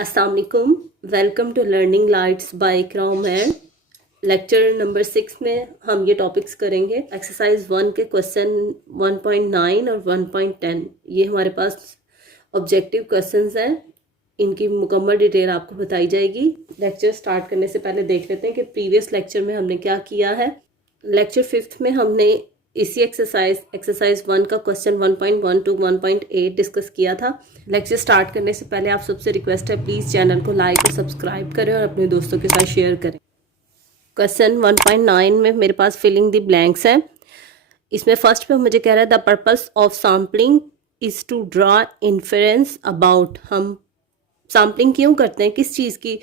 अस्सलाम वालेकुम। Welcome to learning lights by Ikram and lecture number 6 में हम ये टॉपिक्स करेंगे। एक्सरसाइज 1 के क्वेश्चन 1.9 और 1.10 ये हमारे पास ऑब्जेक्टिव क्वेश्चंस हैं। इनकी मुकम्मल डिटेल आपको बताई जाएगी। लेक्चर स्टार्ट करने से पहले देख लेते हैं कि प्रीवियस लेक्चर में हमने क्या किया है। लेक्चर 5 में हमने इसी एक्सरसाइज 1 का क्वेश्चन 1.1 टू 1.8 डिस्कस किया था। लेक्चर स्टार्ट करने से पहले आप सबसे रिक्वेस्ट है, प्लीज़ चैनल को लाइक और सब्सक्राइब करें और अपने दोस्तों के साथ शेयर करें। क्वेश्चन 1.9 में मेरे पास फिलिंग द ब्लैंक्स है। इसमें फर्स्ट पे मुझे कह रहा है the purpose of sampling is to draw inference about. हम सैम्पलिंग क्यों करते हैं, किस चीज़ की,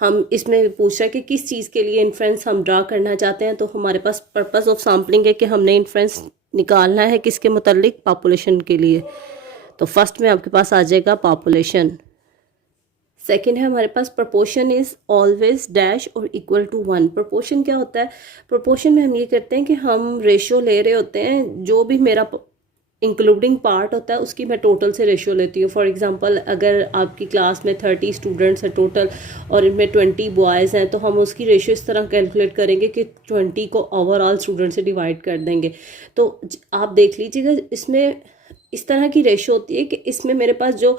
हम इसमें पूछ रहे हैं कि किस चीज़ के लिए इन्फ्रेंस हम ड्रा करना चाहते हैं। तो हमारे पास पर्पस ऑफ सैम्पलिंग है कि हमने इन्फ्रेंस निकालना है किसके मुतालिक, पॉपुलेशन के लिए। तो फर्स्ट में आपके पास आ जाएगा पॉपुलेशन। सेकंड है हमारे पास प्रोपोर्शन इज़ ऑलवेज डैश और इक्वल टू 1। प्रोपोर्शन क्या होता है? प्रोपोर्शन में हम ये करते हैं कि हम रेशियो ले रहे होते हैं, जो भी मेरा इंक्लूडिंग पार्ट होता है उसकी मैं टोटल से रेशियो लेती हूँ। फॉर एग्जांपल अगर आपकी क्लास में 30 स्टूडेंट्स हैं टोटल और इनमें 20 बॉयज़ हैं, तो हम उसकी रेशियो इस तरह कैलकुलेट करेंगे कि 20 को ओवरऑल स्टूडेंट से डिवाइड कर देंगे। तो आप देख लीजिएगा, इसमें इस तरह की रेशियो होती है कि इसमें मेरे पास जो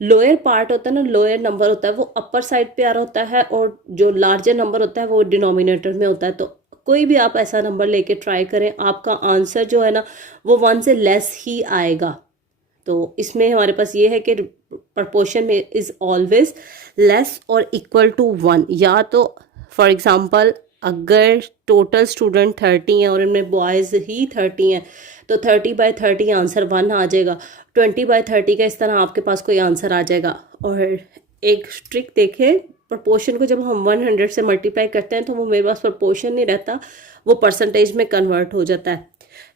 लोअर पार्ट होता है ना, लोअर नंबर होता है वो अपर साइड पे आ रहा होता है और जो लार्जर नंबर होता है वो डिनोमिनेटर में होता है। तो कोई भी आप ऐसा नंबर लेके ट्राई करें, आपका आंसर जो है ना वो 1 से लेस ही आएगा। तो इसमें हमारे पास ये है कि प्रोपोर्शन में इज़ ऑलवेज लेस और इक्वल टू 1। या तो फॉर एग्जांपल अगर टोटल स्टूडेंट 30 हैं और इनमें बॉयज़ ही 30 हैं, तो 30/30 आंसर 1 आ जाएगा। 20/30 का इस तरह आपके पास कोई आंसर आ जाएगा। और एक ट्रिक देखें, प्रोपोर्शन को जब हम 100 से मल्टीप्लाई करते हैं तो वो मेरे पास प्रोपोर्शन नहीं रहता, वो परसेंटेज में कन्वर्ट हो जाता है।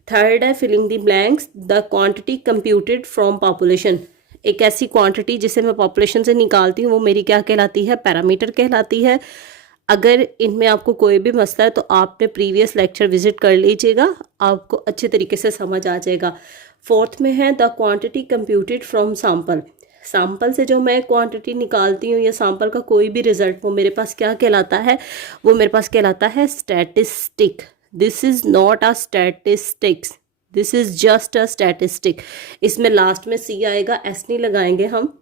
थर्ड है filling the blanks, the quantity computed from population. एक ऐसी क्वांटिटी जिसे मैं पॉपुलेशन से निकालती हूँ वो मेरी क्या कहलाती है? पैरामीटर कहलाती है। अगर इनमें आपको कोई भी मसला है तो आपने प्रीवियस लेक्चर विजिट कर लीजिएगा, आपको अच्छे तरीके से समझ आ जाएगा। फोर्थ में है the quantity computed from sample. Sample से जो मैं क्वांटिटी निकालती हूँ या सैम्पल का कोई भी रिजल्ट, वो मेरे पास क्या कहलाता है? वो मेरे पास कहलाता है statistic. This is not a statistics, this is just a statistic. इसमें लास्ट में सी आएगा, एस नहीं लगाएंगे हम।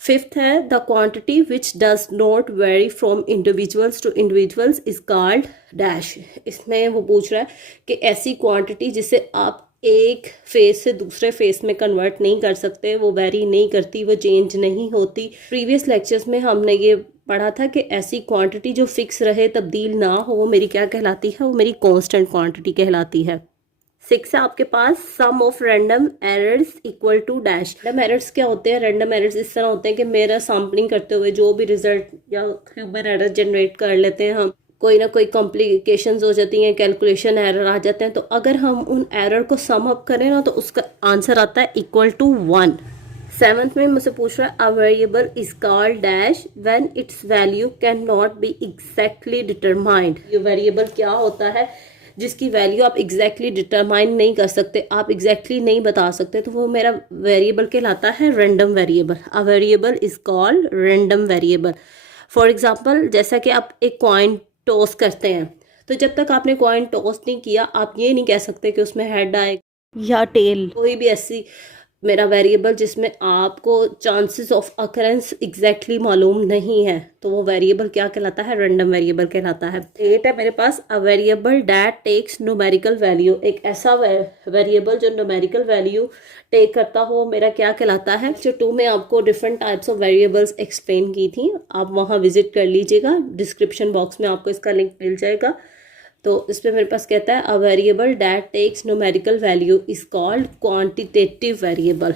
फिफ्थ है the quantity which does not vary from individuals to individuals is called dash. इसमें वो पूछ रहा है कि ऐसी क्वांटिटी जिसे आप एक फेस से दूसरे फेस में कन्वर्ट नहीं कर सकते, वो वेरी नहीं करती, वो चेंज नहीं होती। प्रीवियस लेक्चर्स में हमने ये पढ़ा था कि ऐसी क्वांटिटी जो फिक्स रहे, तब्दील ना हो, वो मेरी क्या कहलाती है? वो मेरी कांस्टेंट क्वांटिटी कहलाती है। 6 है आपके पास sum of random errors equal to dash. Random errors क्या होते हैं? रैंडम एरर्स इस तरह होते हैं कि मेरा सैम्पलिंग करते हुए जो भी रिजल्ट या ह्यूमन एरर जनरेट कर लेते हैं हम, कोई ना कोई कॉम्प्लिकेशंस हो जाती हैं, कैलकुलेशन एरर आ जाते हैं। तो अगर हम उन एरर को सम अप करें ना तो उसका आंसर आता है इक्वल टू 1। 7th में मुझसे पूछ रहा है a variable is called dash when it's value can not be exactly determined. ये वेरिएबल क्या होता है जिसकी वैल्यू आप एग्जैक्टली डिटरमाइन नहीं कर सकते, आप एग्जैक्टली नहीं बता सकते, तो वो मेरा वेरिएबल कहलाता है random variable. A variable is called random variable. For example जैसा कि आप एक कॉइन टॉस करते हैं, तो जब तक आपने कॉइन टॉस नहीं किया आप ये नहीं कह सकते कि उसमें हेड आए या टेल। कोई भी ऐसी मेरा वेरिएबल जिसमें आपको चांसेस ऑफ अकरेंस एग्जैक्टली मालूम नहीं है, तो वो वेरिएबल क्या कहलाता है? रैंडम वेरिएबल कहलाता है। 8 है मेरे पास a variable that takes numerical value. एक ऐसा वेरिएबल जो न्यूमेरिकल वैल्यू टेक करता हो, मेरा क्या कहलाता है? लेक्चर 2 में आपको different types of variables explain की थी, आप वहाँ विजिट कर लीजिएगा, डिस्क्रिप्शन बॉक्स में आपको इसका लिंक मिल जाएगा। तो इस पर मेरे पास कहता है a variable that takes numerical value is called quantitative variable.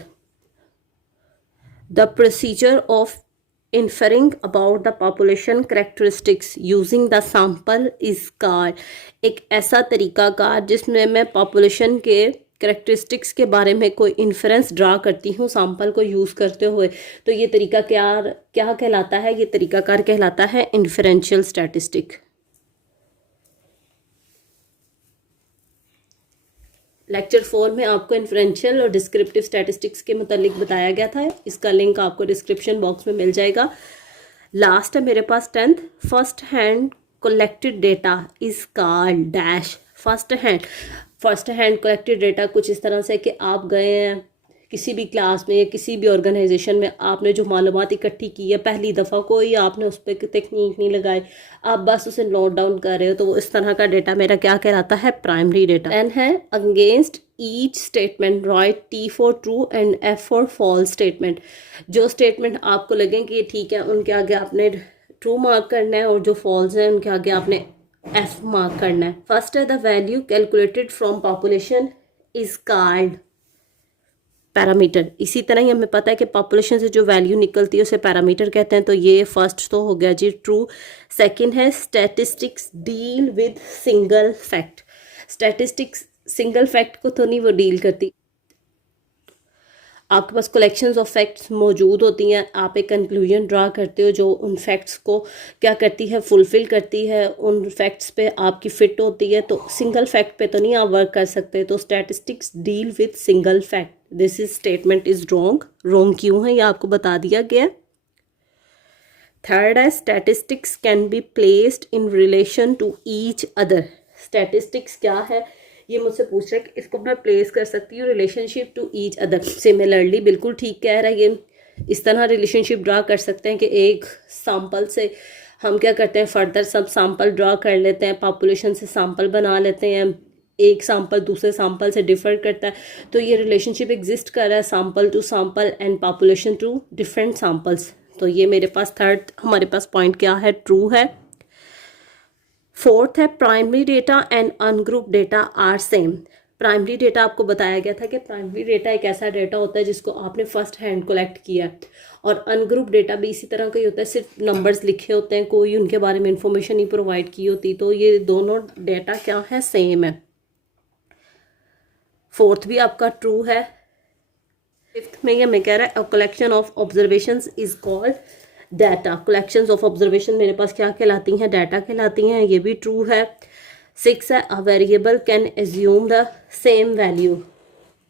The procedure of inferring about the population characteristics using the sample is called। एक ऐसा तरीकाकार जिसमें मैं पॉपुलेशन के करेक्टरिस्टिक्स के बारे में कोई इन्फरेंस ड्रा करती हूँ सैम्पल को यूज़ करते हुए, तो ये तरीका क्या कहलाता है? ये तरीकाकार कहलाता है इन्फरेंशियल स्टैटिस्टिक। लेक्चर 4 में आपको इन्फ्रेंशियल और डिस्क्रिप्टिव स्टैटिस्टिक्स के मुतालिक बताया गया था, इसका लिंक आपको डिस्क्रिप्शन बॉक्स में मिल जाएगा। लास्ट है मेरे पास 10th, first hand collected data is called dash. First hand collected data कुछ इस तरह से कि आप गए हैं किसी भी क्लास में या किसी भी ऑर्गेनाइजेशन में, आपने जो मालूमात इकट्ठी की है पहली दफ़ा, कोई आपने उस पर तकनीक नहीं लगाई, आप बस उसे नोट डाउन कर रहे हो, तो वो इस तरह का डेटा मेरा क्या कहलाता है, प्राइमरी डेटा। एन है against each statement write T for true and F for false statement. जो स्टेटमेंट आपको लगे कि ठीक है उनके आगे आपने ट्रू मार्क करना है और जो फॉल्स है उनके आगे आपने एफ मार्क करना है। फर्स्ट है the value calculated from population is called parameter. इसी तरह ही हमें पता है कि पॉपुलेशन से जो वैल्यू निकलती है उसे पैरामीटर कहते हैं, तो ये फर्स्ट तो हो गया जी ट्रू। सेकंड है statistics deal with single fact. Statistics single fact को तो नहीं वो डील करती, आपके पास कलेक्शंस ऑफ फैक्ट्स मौजूद होती हैं, आप एक कंक्लूजन ड्रा करते हो जो उन फैक्ट्स को क्या करती है, फुलफिल करती है, उन फैक्ट्स पे आपकी फिट होती है, तो सिंगल फैक्ट पे तो नहीं आप वर्क कर सकते। तो statistics deal with single fact, this is statement is wrong क्यों है ये आपको बता दिया गया। थर्ड है statistics can be placed in relation to each other. Statistics क्या है ये मुझसे पूछ रहे हैं कि इसको मैं प्लेस कर सकती हूँ relationship to each other. Similarly बिल्कुल ठीक कह रहा है ये, इस तरह रिलेशनशिप ड्रा कर सकते हैं कि एक सैंपल से हम क्या करते हैं फर्दर सब सैंपल ड्रा कर लेते हैं, पॉपुलेशन से सैंपल बना लेते हैं, एक सैंपल दूसरे सैंपल से डिफर करता है, तो ये रिलेशनशिप एग्जिस्ट कर रहा है sample to sample and population to different samples. तो ये मेरे पास थर्ड हमारे पास पॉइंट क्या है, ट्रू है। फोर्थ है primary data and ungroup data are same. Primary data आपको बताया गया था कि प्राइमरी डेटा एक ऐसा डेटा होता है जिसको आपने फर्स्ट हैंड कलेक्ट किया है, और अनग्रुप डेटा भी इसी तरह का ही होता है, सिर्फ नंबर्स लिखे होते हैं, कोई उनके बारे में इंफॉर्मेशन नहीं प्रोवाइड की होती। तो ये दोनों डेटा क्या है, सेम है। फोर्थ भी आपका ट्रू है। फिफ्थ में ये मैं कह रहा है a collection of observations is called data. Collections of observation मेरे पास क्या कहलाती हैं, डाटा कहलाती हैं, ये भी ट्रू है। 6 है a variable can assume the same value.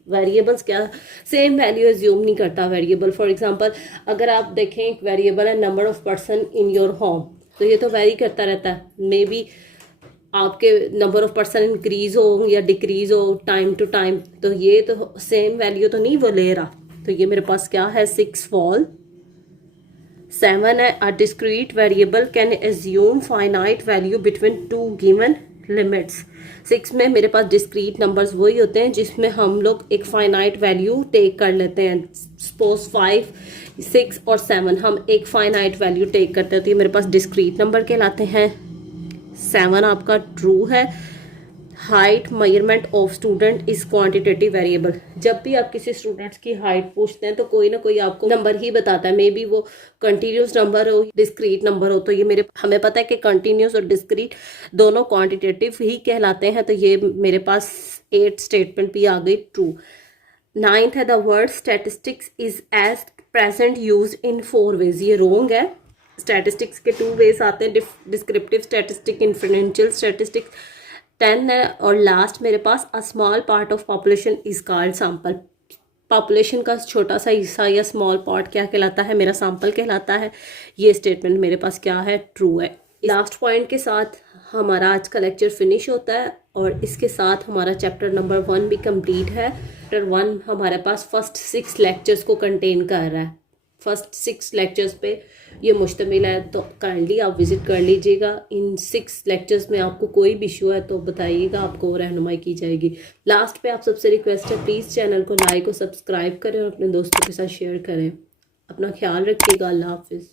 Variables क्या सेम वैल्यू एज्यूम नहीं करता वेरिएबल। फॉर एग्जांपल अगर आप देखें एक वेरिएबल है number of person in your home, तो ये तो वेरी करता रहता है, मे बी आपके नंबर ऑफ पर्सन इंक्रीज हो या डिक्रीज हो टाइम टू टाइम, तो ये तो सेम वैल्यू तो नहीं वो ले रहा। तो ये मेरे पास क्या है, 6 फॉल। 7 है a discrete variable can assume finite value between two given limits. 6 में मेरे पास डिस्क्रीट नंबर्स वही होते हैं जिसमें हम लोग एक फाइनाइट वैल्यू टेक कर लेते हैं। सपोज 5, 6 और 7 हम एक फाइनाइट वैल्यू टेक करते हैं, तो ये मेरे पास डिस्क्रीट नंबर कहलाते हैं। 7 आपका ट्रू है। Height measurement of student is quantitative variable. जब भी आप किसी स्टूडेंट्स की हाइट पूछते हैं तो कोई ना कोई आपको नंबर ही बताता है, मे बी वो कंटिन्यूस नंबर हो डिस्क्रीट नंबर हो। तो ये हमें पता है कि कंटिन्यूस और डिस्क्रीट दोनों क्वांटिटेटिव ही कहलाते हैं, तो ये मेरे पास 8 स्टेटमेंट भी आ गई ट्रू। 9th है the word statistics is as present use in 4 ways. ये रॉन्ग है। स्टैटिस्टिक्स के 2 वेज आते हैं, डिस्क्रिप्टिव स्टैटिस्टिक, इन्फ्रेंशियल स्टैटिस्टिक्स। 10 है और लास्ट मेरे पास a small part of population is called sample. Population का छोटा सा हिस्सा या स्मॉल पार्ट क्या कहलाता है, मेरा सैंपल कहलाता है। ये स्टेटमेंट मेरे पास क्या है, ट्रू है। लास्ट पॉइंट के साथ हमारा आज का लेक्चर फिनिश होता है और इसके साथ हमारा चैप्टर नंबर 1 भी कंप्लीट है। चैप्टर 1 हमारे पास फर्स्ट 6 लेक्चर्स को कंटेन कर रहा है। फर्स्ट 6 लेक्चर्स पे ये मुश्तमिल है, तो काइंडली आप विज़िट कर लीजिएगा। इन 6 लेक्चर्स में आपको कोई भी इशू है तो बताइएगा, आपको रहनुमाई की जाएगी। लास्ट पे आप सबसे रिक्वेस्ट है प्लीज़ चैनल को लाइक और सब्सक्राइब करें और अपने दोस्तों के साथ शेयर करें। अपना ख्याल रखिएगा। अल्लाह हाफिज़।